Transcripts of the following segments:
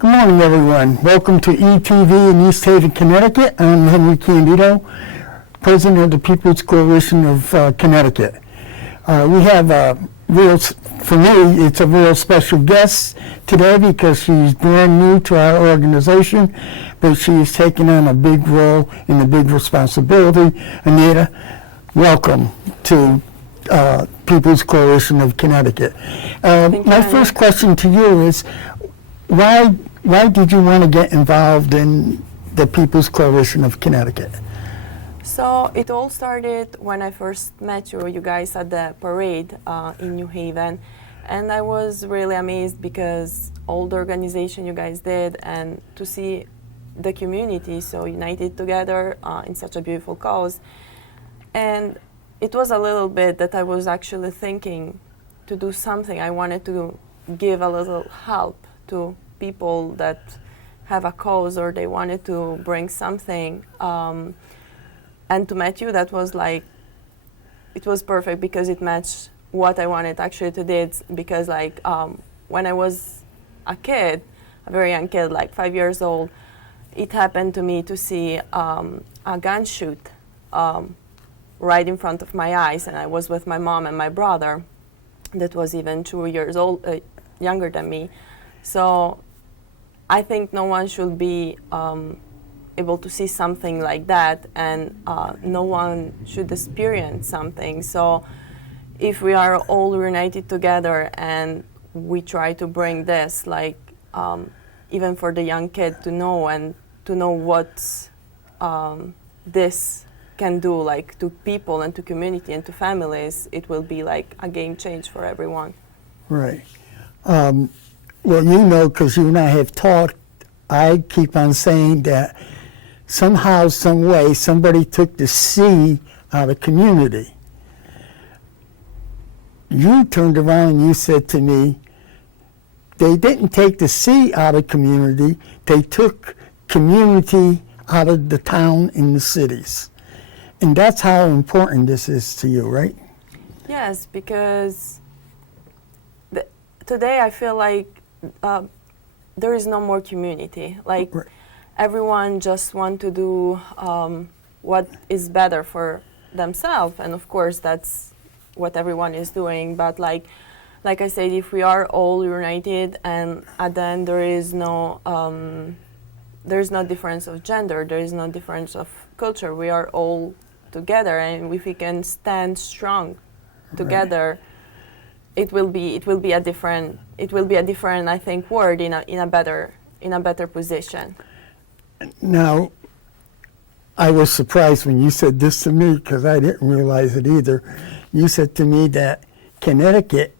Good morning, everyone. Welcome to ETV in East Haven, Connecticut. I'm Henry Candido, President of the People's Coalition of Connecticut. We have for me, it's a real special guest today because she's brand new to our organization, but she's taken on a big role and a big responsibility. Anida, welcome to People's Coalition of Connecticut. My first question to you is, why did you want to get involved in the People's Coalition of Connecticut? So it all started when I first met you guys at the parade in New Haven. And I was really amazed because all the organization you guys did and to see the community so united together in such a beautiful cause. And it was a little bit that I was actually thinking to do something. I wanted to give a little help to people that have a cause or they wanted to bring something. And to meet you, that was like, it was perfect because it matched what I wanted actually to do. Because like when I was a kid, a very young kid, like 5 years old, it happened to me to see a gun shoot right in front of my eyes. And I was with my mom and my brother that was even 2 years old, younger than me. So I think no one should be able to see something like that, and no one should experience something. So if we are all united together and we try to bring this, like even for the young kid to know and to know what this can do like to people and to community and to families, it will be like a game change for everyone. Right. Well, you know, because you and I have talked, I keep on saying that somehow, some way, somebody took the C out of community. You turned around and you said to me, they didn't take the C out of community, they took community out of the town and the cities. And that's how important this is to you, right? Yes, because today I feel like there is no more community. Like everyone just want to do what is better for themselves, and of course that's what everyone is doing. But like I said, if we are all united, and at the end there is no difference of gender, there is no difference of culture. We are all together, and if we can stand strong together. Right. It will be a different I think word in a better position. Now, I was surprised when you said this to me because I didn't realize it either. You said to me that Connecticut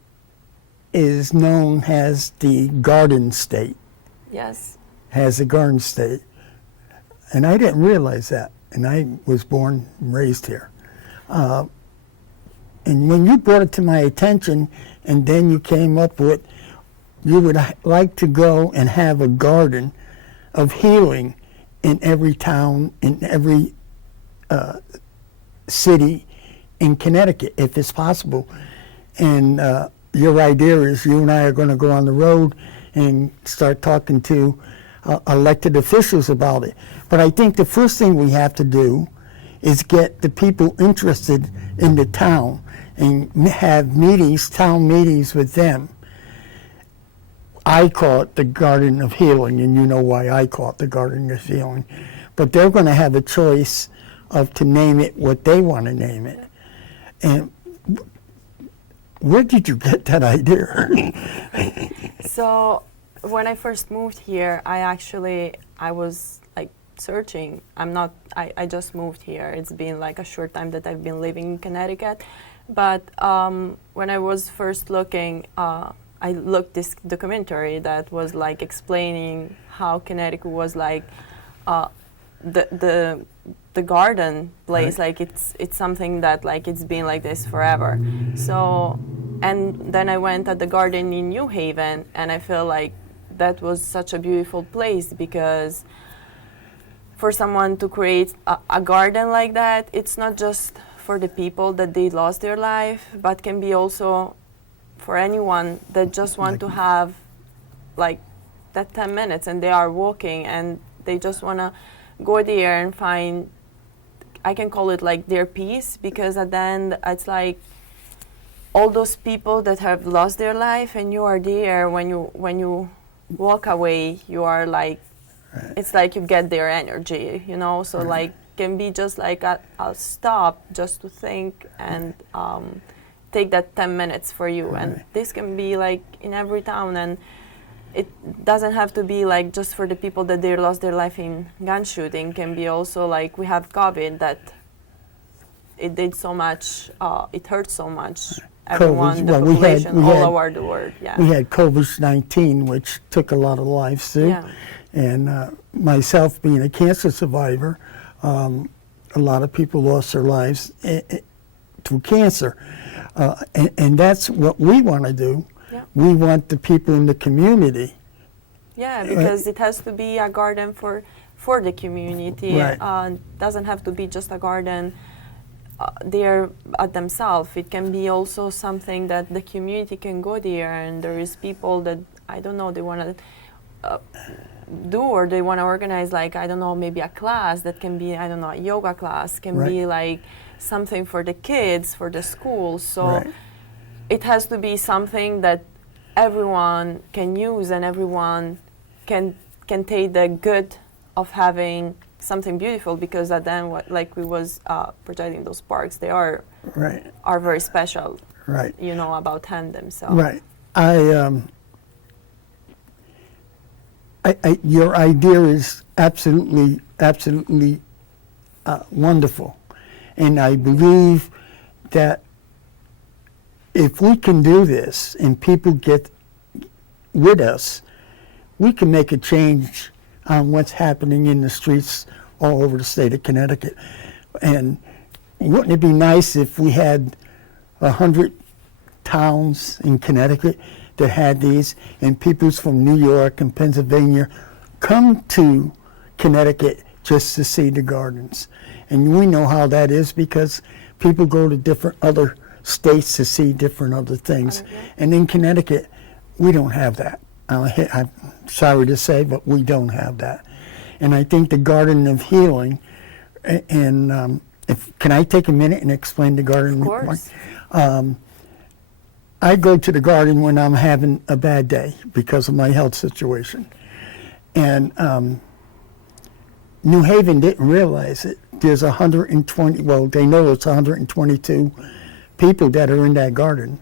is known as the Garden State. Yes. Has a Garden State, and I didn't realize that. And I was born and raised here. And when you brought it to my attention, and then you came up with, you would like to go and have a garden of healing in every town, in every city in Connecticut, if it's possible. And your idea is you and I are going to go on the road and start talking to elected officials about it. But I think the first thing we have to do is get the people interested in the town and have meetings, town meetings with them. I call it the Garden of Healing, and you know why I call it the Garden of Healing. But they're going to have a choice of to name it what they want to name it. And where did you get that idea? So when I first moved here, I was like searching. I just moved here. It's been like a short time that I've been living in Connecticut. But when I was first looking, I looked this documentary that was like explaining how Connecticut was like the garden place. Right. Like it's something that like it's been like this forever. So, and then I went at the garden in New Haven, and I feel like that was such a beautiful place because for someone to create a garden like that, it's not just for the people that they lost their life, but can be also for anyone that just want to have like that 10 minutes and they are walking and they just want to go there and find, I can call it like their peace, because at the end it's like all those people that have lost their life and you are there. When you walk away, you are like, it's like you get their energy, you know. So like can be just like I'll stop just to think and take that 10 minutes for you. And this can be like in every town, and it doesn't have to be like just for the people that they lost their life in gun shooting. Can be also like we have COVID, that it did so much, it hurt so much. Everyone, the population, all over the world. Yeah. We had COVID-19, which took a lot of lives too. Yeah. And myself being a cancer survivor, a lot of people lost their lives to cancer. And that's what we want to do. Yeah. We want the people in the community. Yeah, because it has to be a garden for the community. Right. Doesn't have to be just a garden there at themselves. It can be also something that the community can go there, and there is people that, I don't know, they want to do, or they want to organize, like, I don't know, maybe a class that can be, I don't know, a yoga class, can be like something for the kids, for the schools. So it has to be something that everyone can use, and everyone can take the good of having something beautiful, because at then, like we was projecting those parks, they are very special. Right. You know about them. So. Right. Your idea is absolutely wonderful, and I believe that if we can do this and people get with us, we can make a change on what's happening in the streets all over the state of Connecticut. And wouldn't it be nice if we had 100 towns in Connecticut that had these, and peoples from New York and Pennsylvania come to Connecticut just to see the gardens. And we know how that is, because people go to different other states to see different other things. And in Connecticut, we don't have that. I'm sorry to say, but we don't have that. And I think the Garden of Healing, and can I take a minute and explain the Garden? Of course. I go to the garden when I'm having a bad day because of my health situation. And New Haven didn't realize it. There's 120, well, they know it's 122 people that are in that garden.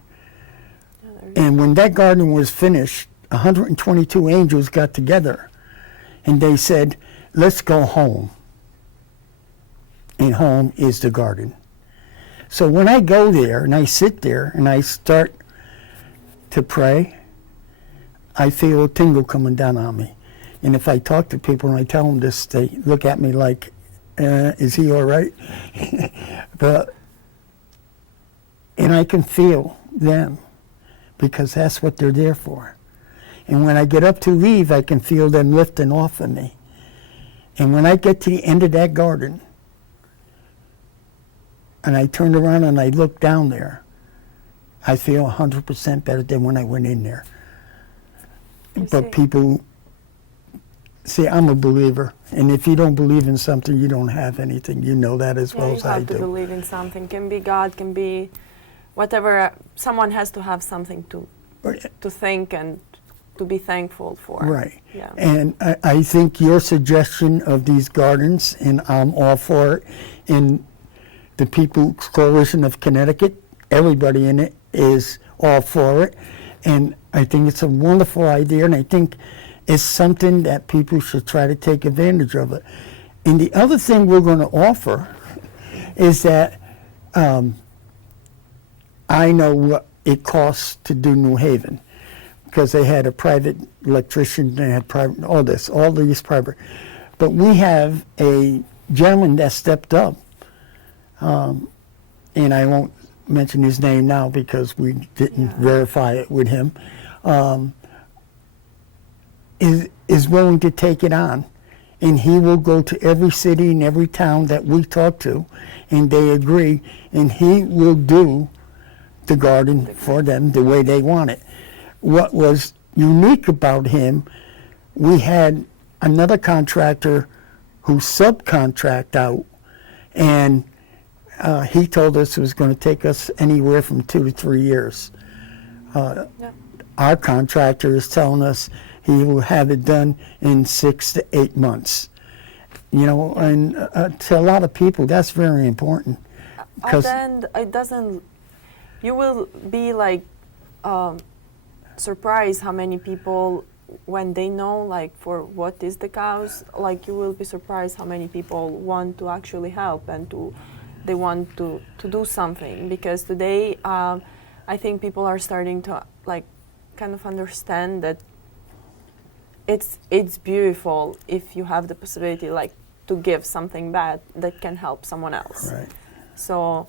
And when that garden was finished, 122 angels got together and they said, let's go home. And home is the garden. So when I go there and I sit there and I start to pray, I feel a tingle coming down on me. And if I talk to people and I tell them this, they look at me like, is he all right? And I can feel them, because that's what they're there for. And when I get up to leave, I can feel them lifting off of me. And when I get to the end of that garden, and I turn around and I look down there, I feel 100% better than when I went in there. But people see, I'm a believer, and if you don't believe in something, you don't have anything. You know that as well as I do. You have to believe in something. Can be God, can be whatever. Someone has to have something to think and to be thankful for. Right. Yeah. And I think your suggestion of these gardens, and I'm all for it, and the People's Coalition of Connecticut, everybody in it is all for it. And I think it's a wonderful idea, and I think it's something that people should try to take advantage of it. And the other thing we're going to offer is that I know what it costs to do New Haven, because they had a private electrician, they had private, all these private. But we have a gentleman that stepped up, and I won't mention his name now because we didn't verify it with him, is willing to take it on. And he will go to every city and every town that we talk to, and they agree, and he will do the garden for them the way they want it. What was unique about him we had another contractor who subcontract out, and he told us it was going to take us anywhere from 2 to 3 years. Yeah. Our contractor is telling us he will have it done in 6 to 8 months. You know, and to a lot of people, that's very important. And then it doesn't. You will be like surprised how many people, when they know like for what is the cause, like you will be surprised how many people want to actually help and they want to do something, because today I think people are starting to like kind of understand that it's beautiful if you have the possibility like to give something back that can help someone else. Right. So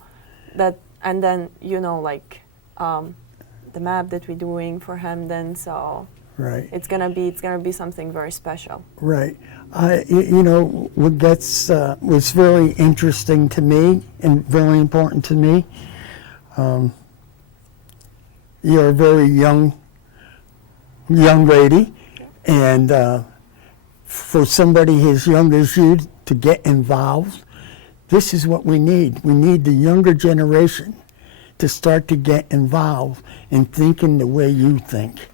that, and then you know like the map that we're doing for Hamden, so Right. it's gonna be something very special. Right. You know, what was very interesting to me and very important to me, you're a very young lady, and for somebody as young as you to get involved, this is what we need. We need the younger generation to start to get involved in thinking the way you think.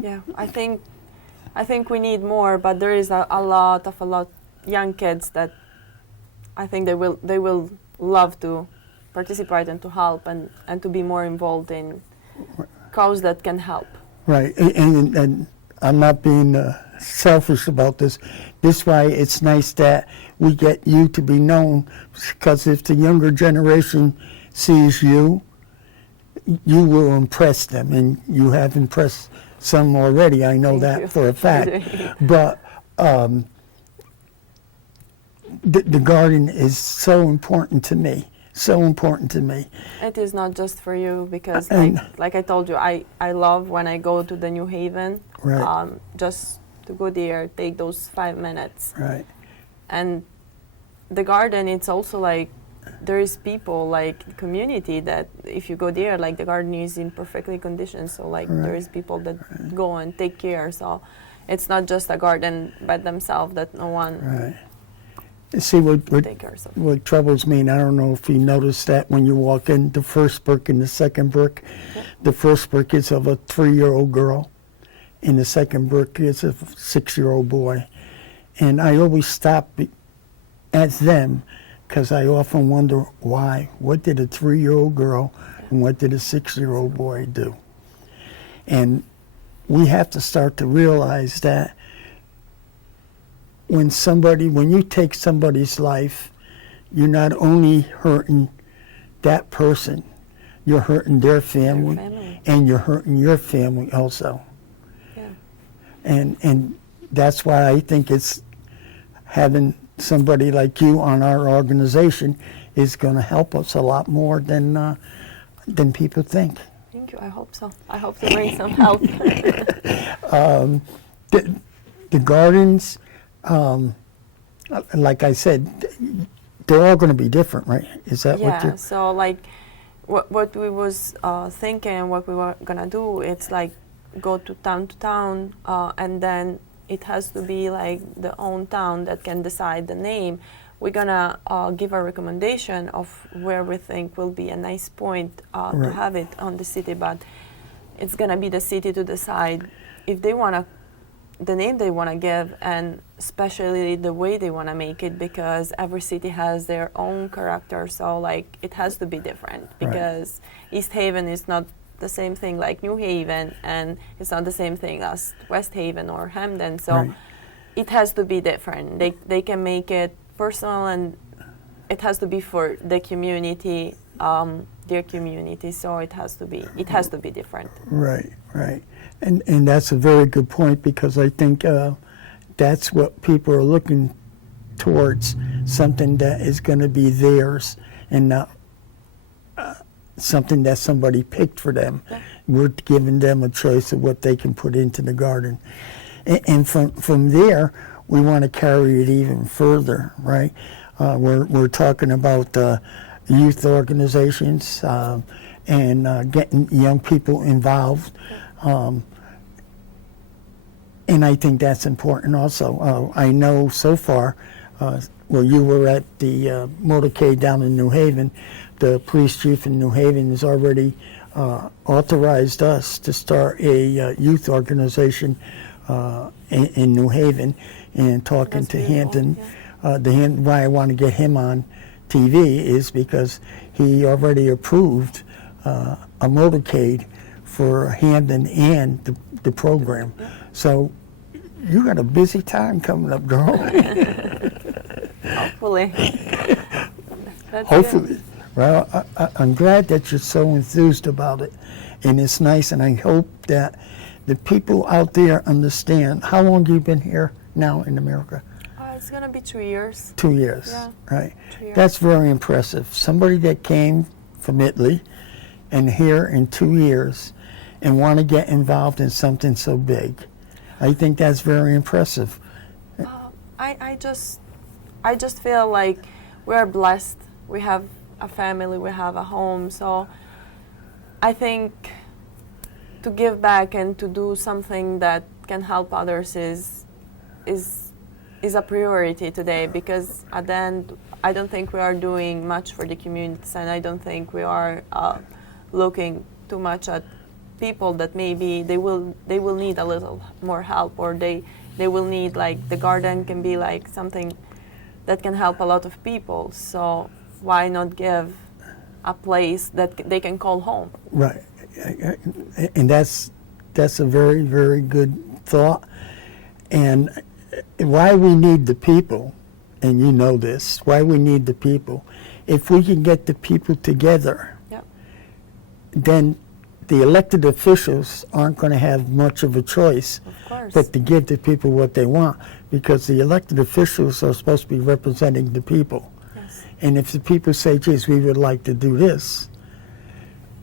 Yeah, I think we need more, but there is a lot young kids that I think they will love to participate and to help and to be more involved in cause that can help. Right, and I'm not being selfish about this. This is why it's nice that we get you to be known, because if the younger generation sees you, you will impress them, and you have impressed some already. I know Thank that you. for a fact. But the garden is so important to me. So important to me. It is not just for you, because And- like I told you, I love when I go to the New Haven, Right. just to go there, take those 5 minutes. Right. And the garden, it's also like there is people like community that if you go there, like the garden is in perfectly condition, so like there is people that go and take care, so it's not just a garden by themselves that no one Right. See, what take care of. what troubles me, and I don't know if you noticed that when you walk in, the first brick and the second brick, the first brick is of a 3-year-old girl, and the second brick is a 6-year-old boy. And I always stop at them, because I often wonder why. What did a 3-year-old girl and what did a 6-year-old boy do? And we have to start to realize that when you take somebody's life, you're not only hurting that person, you're hurting their family, and you're hurting your family also. Yeah. And that's why I think it's having somebody like you on our organization is going to help us a lot more than people think. Thank you. I hope so. I hope to bring some help. The gardens, like I said, they're all going to be different, right? Is that what Yeah. you're... So like, what we was thinking, what we were gonna do, it's like go to town, and then it has to be like the own town that can decide the name. We're gonna give a recommendation of where we think will be a nice point to have it on the city, but it's gonna be the city to decide if they wanna, the name they wanna give, and especially the way they wanna make it, because every city has their own character. So like it has to be different, because East Haven is not the same thing like New Haven, and it's not the same thing as West Haven or Hamden. So it has to be different. They can make it personal, and it has to be for the community, their community. So it has to be different. Right. And that's a very good point, because I think that's what people are looking towards, something that is going to be theirs and not something that somebody picked for them. Yeah. We're giving them a choice of what they can put into the garden. And from there, we want to carry it even further, right? We're talking about youth organizations and getting young people involved. And I think that's important also. I know so far, well, you were at the motorcade down in New Haven. The police chief in New Haven has already authorized us to start a youth organization in New Haven, and talking That's to beautiful, Hampton. Why I want to get him on TV is because he already approved a motorcade for Hamden and the program. Yeah. So you got a busy time coming up, girl. Hopefully. That's Hopefully. good. Well, I'm glad that you're so enthused about it, and it's nice, and I hope that the people out there understand. How long have you been here now in America? It's going to be 2 years. 2 years, Yeah, right? 2 years. That's very impressive. Somebody that came from Italy and here in 2 years and want to get involved in something so big. I think that's very impressive. I just feel like we are blessed. We have a family, we have a home. So I think to give back and to do something that can help others is a priority today, because at the end, I don't think we are doing much for the communities, and I don't think we are looking too much at people that maybe they will need a little more help, or they will need, like, the garden can be like something that can help a lot of people. So why not give a place that they can call home? Right. And that's a very, very good thought. And why we need the people, and you know this, why we need the people, if we can get the people together, Yeah. then the elected officials aren't going to have much of a choice Of course. but to give the people what they want, because the elected officials are supposed to be representing the people. Yes. And if the people say, geez, we would like to do this,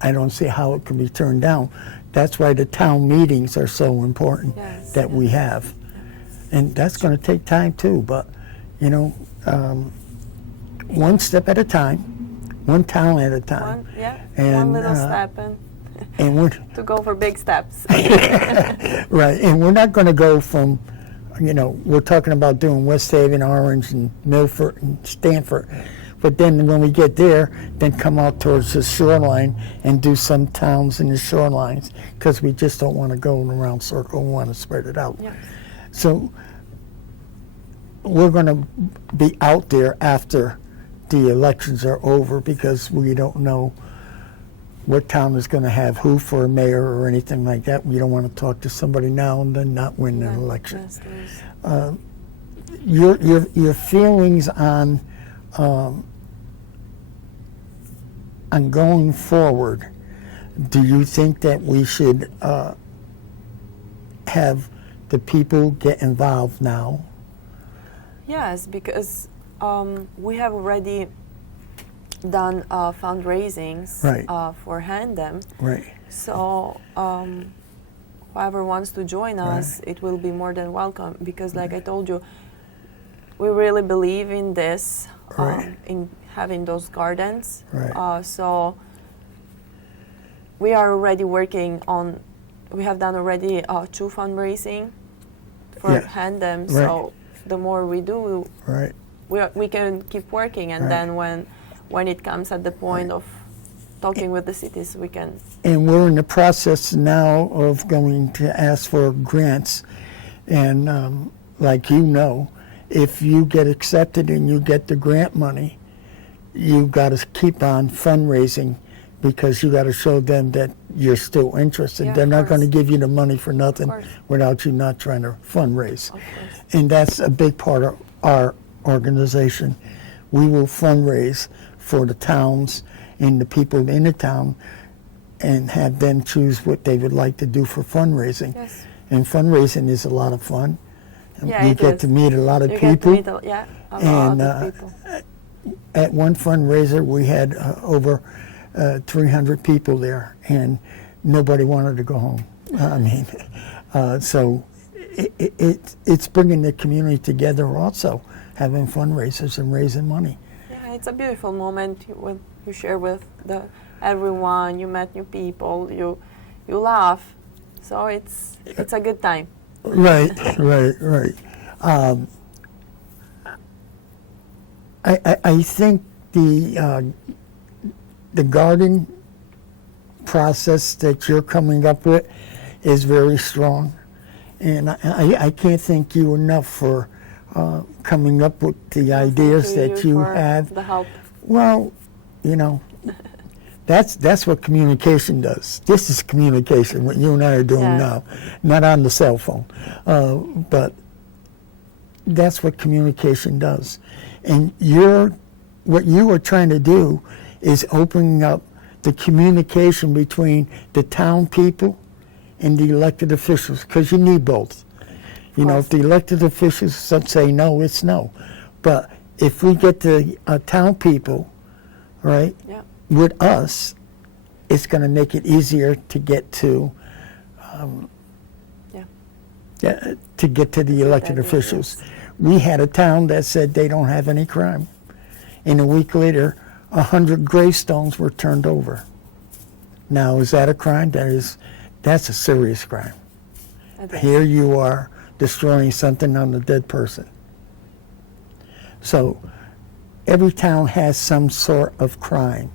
I don't see how it can be turned down. That's why the town meetings are so important Yes, that we yes. have. And that's going to take time too, but, you know, one step at a time, one town at a time. One, yeah, And, one little step, And we're, to go for big steps. right, and we're not going to go from, you know, we're talking about doing West Haven, Orange, and Milford, and Stanford. But then when we get there, then come out towards the shoreline and do some towns in the shorelines, because we just don't want to go in a round circle. We want to spread it out. Yeah. So we're going to be out there after the elections are over, because we don't know what town is going to have who for a mayor or anything like that. We don't want to talk to somebody now and then not win an election. Yes, there is. Your feelings on going forward. Do you think that we should have the people get involved now? Yes, because we have already done fundraisings Right. For Handem. Right. So whoever wants to join us, it will be more than welcome, because like I told you, we really believe in this, Right. in having those gardens. Right. So we are already working on, we have done already 2 fundraising for Yeah. Handem. Right. So the more we do, Right. we can keep working, and Right. then when it comes at the point of talking with the cities, we can. And we're in the process now of going to ask for grants. And like you know, if you get accepted and you get the grant money, you got to keep on fundraising, because you got to show them that you're still interested. Yeah, They're of not going to course. give you the money for nothing course. without you not trying to fundraise. Of course. And that's a big part of our organization. We will fundraise for the towns and the people in the town, and have them choose what they would like to do for fundraising. Yes. And fundraising is a lot of fun. Yeah, you it get is. to meet a lot of You people. get to meet a And, lot of people. At one fundraiser, we had over 300 people there, and nobody wanted to go home. I mean, so it's bringing the community together also, having fundraisers and raising money. Yeah, it's a beautiful moment when you share with everyone. You met new people. You laugh, so it's a good time. Right, right. I think the garden process that you're coming up with is very strong, and I can't thank you enough for coming up with the ideas Thank that you for have. the help. Well, you know, that's what communication does. This is communication, what you and I are doing Yeah. now, not on the cell phone, but that's what communication does. And what you are trying to do is opening up the communication between the town people and the elected officials, because you need both. You know, if the elected officials say no, it's no. But if we get the town people, right, Yeah. with us, it's going to make it easier to get to to get to the elected Exactly, officials. We had a town that said they don't have any crime, and a week later, 100 gravestones were turned over. Now, is that a crime? That's a serious crime. It is. Here you are destroying something on a dead person. So every town has some sort of crime.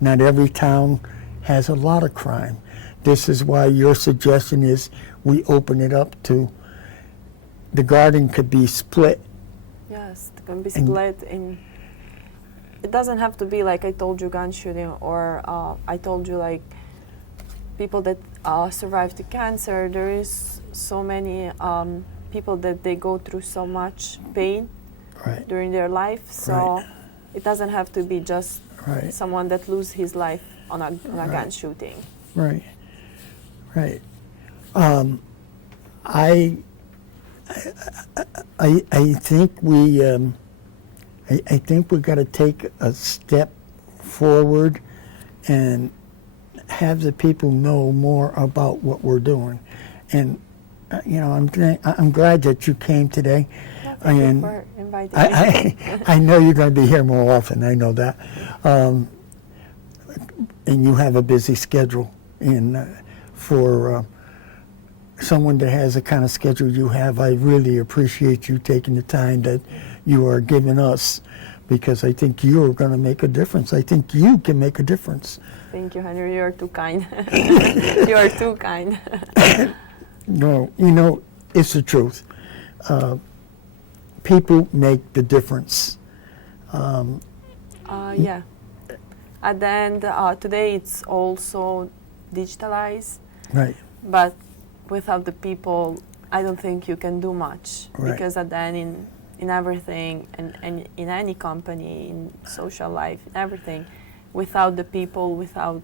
Not every town has a lot of crime. This is why your suggestion is we open it up to the garden could be split. Yes, it can be split in. It doesn't have to be like I told you gun shooting, or I told you like people that survived the cancer. There is so many people that they go through so much pain Right. during their life. So Right. it doesn't have to be just Right. someone that loses his life on a gun shooting. Right. Right. I think I think we got to take a step forward and have the people know more about what we're doing. And you know, I'm glad that you came today. Yeah, thank you And for inviting me. I know you're going to be here more often. I know that. And you have a busy schedule. And for someone that has the kind of schedule you have, I really appreciate you taking the time that you are giving us, because I think you're going to make a difference. I think you can make a difference. Thank you, Henry. You are too kind. You are too kind. No, you know, it's the truth. People make the difference. Yeah. At the end, today it's also digitalized, Right. but without the people, I don't think you can do much. Right. Because at the end, in everything, and in any company, in social life, in everything, without the people, without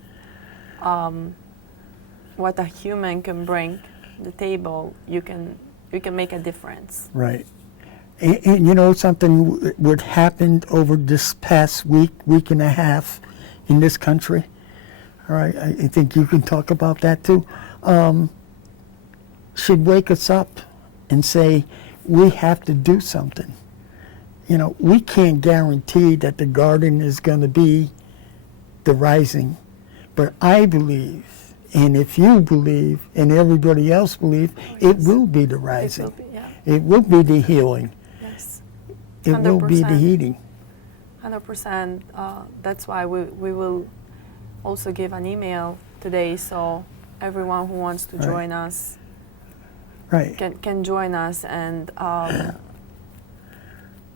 what a human can bring to the table, you can make a difference. Right. And you know, something what happened over this past week and a half in this country, all right, I think you can talk about that too, should wake us up and say, we have to do something. You know, we can't guarantee that the garden is going to be the rising, but I believe, and if you believe, and everybody else believes, it will be the rising. It will be, yeah. It will be the healing. Yes. It will be the 100%. healing. 100%. That's why we will also give an email today, so everyone who wants to Right. join us Right. can join us and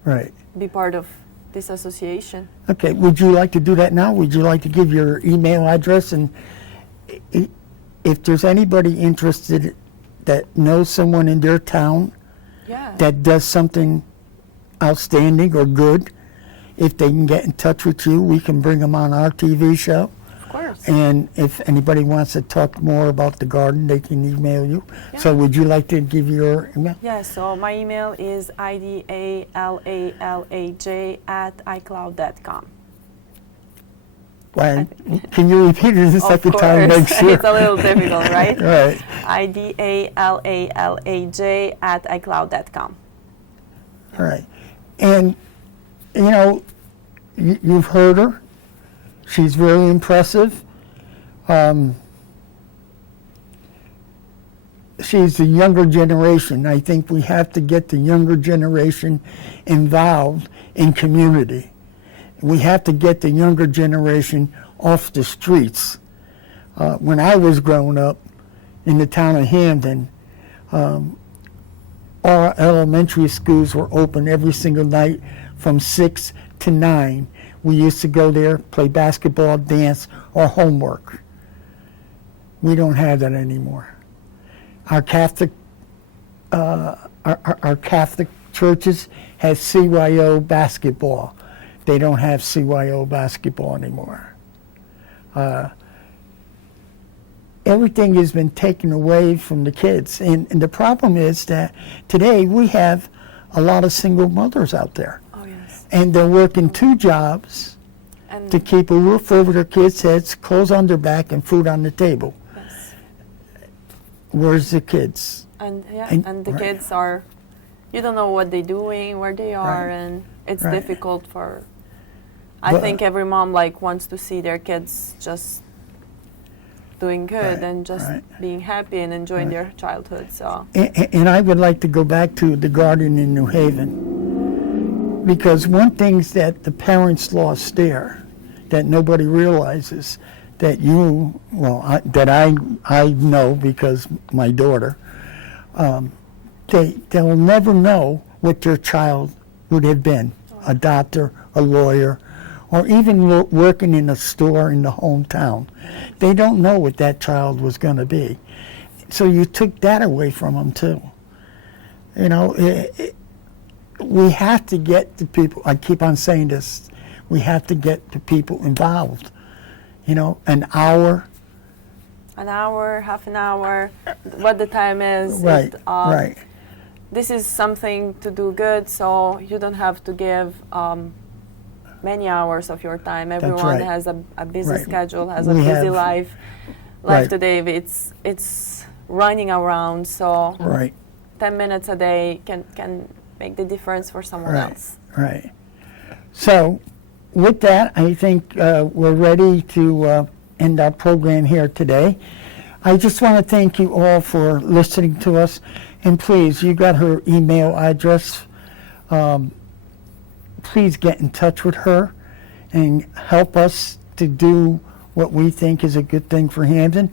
Right. be part of this association. Okay. Would you like to do that now? Would you like to give your email address? And if there's anybody interested that knows someone in their town Yeah. that does something outstanding or good, if they can get in touch with you, we can bring them on our TV show. Of course. And if anybody wants to talk more about the garden, they can email you. So would you like to give your email? Yeah, so my email is idalalaj@icloud.com. Well, can you repeat it the second time? Make sure. It's a little difficult, right? Right. idalalaj@icloud.com. All right. And, you know, you've heard her. She's very impressive. she's the younger generation. I think we have to get the younger generation involved in community. We have to get the younger generation off the streets. When I was growing up in the town of Hamden, our elementary schools were open every single night from 6 to 9. We used to go there, play basketball, dance, or homework. We don't have that anymore. Our Catholic our Catholic churches have CYO basketball. They don't have CYO basketball anymore. Everything has been taken away from the kids. And the problem is that today we have a lot of single mothers out there. Oh, yes. And they're working 2 jobs And to keep a roof over their kids' heads, clothes on their back, and food on the table. yes. Where's the kids? And And- the right. kids are, you don't know what they're doing, where they are, Right. and it's Right. difficult for. I But- think every mom wants to see their kids just doing good Right, and just right. being happy and enjoying their childhood. So And I would like to go back to the garden in New Haven, because one thing that the parents lost there that nobody realizes, that I know because my daughter, they'll never know what their child would have been, a doctor, a lawyer, or even working in a store in the hometown. They don't know what that child was going to be. So you took that away from them too. You know, we have to get the people, I keep on saying this, we have to get the people involved. You know, an hour. an hour, half an hour, what the time is. Right, right. This is something to do good, so you don't have to give many hours of your time. Everyone right. has a busy Right. schedule, has a We busy have- life. Right. Today, it's running around. So Right, 10 minutes a day can make the difference for someone right, else. right. So with that, I think we're ready to end our program here today. I just want to thank you all for listening to us. And please, you got her email address. Please get in touch with her and help us to do what we think is a good thing for Hamden.